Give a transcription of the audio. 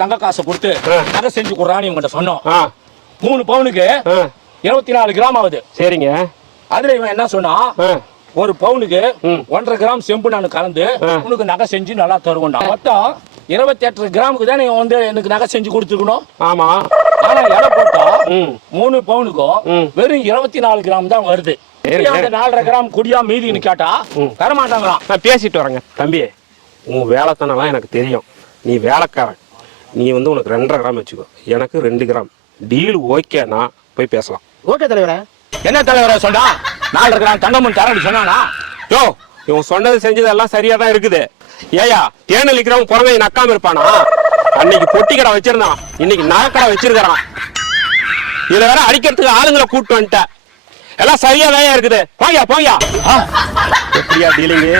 தங்க காசை கொடுத்து. நகை செஞ்சு கொடுறான்னு இவங்கிட்ட சொன்னோம். மூணு பவுனுக்கு இருபத்தி நாலு கிராம் ஆகுது. சரிங்க. அதுல இவன் என்ன சொன்னா ஒரு பவுனுக்கு. ஒன்றரை கிராம் செம்பு நான் கலந்து. உனக்கு நகை செஞ்சு நல்லா தருவோம்டா. மொத்தம் இருபத்தி எட்டு கிராமுக்கு தான் நீங்க வந்து எனக்கு நகை செஞ்சு கொடுத்துருக்கணும். ஆமா. ஆனா எடை போட்டா ம். மூணு பவுனுக்கும் ம். வெறும் இருபத்தி நாலு கிராம் தான் வருது. நாலரை கிராம் குடியா மீதின்னு கேட்டா தரமாட்டாங்களாம். நான் பேசிட்டு வரேங்க. தம்பி உன் வேலைத்தனம்லாம் எனக்கு தெரியும். நீ வேலைக்காரன். நீ வந்து உனக்கு ரெண்டரை கிராம் வச்சுக்கோ. எனக்கு ரெண்டு கிராம். டீல் ஓகேனா போய் பேசலாம். ஓகே தலைவரே. என்ன தலைவரை சொன்னா? நாலரை கிராம் தங்கமன் தரேன்னு சொன்னானா? யோ இவன் சொன்னது செஞ்சதெல்லாம் சரியா தான் இருக்குது. ஏயா தேனல் இருக்கிறவன் புறமே நக்காம இருப்பானா? அன்னைக்கு பொட்டி கடை வச்சிருந்தான். இன்னைக்கு நகைக்கடை வச்சிருக்கிறான். இதுல வேற அடிக்கிறதுக்கு ஆளுங்களை கூப்பிட்டு வந்துட்டேன். எல்லாம் சரியா தான் இருக்குது போய்யா போய்யா எப்படியா டீலிங்கு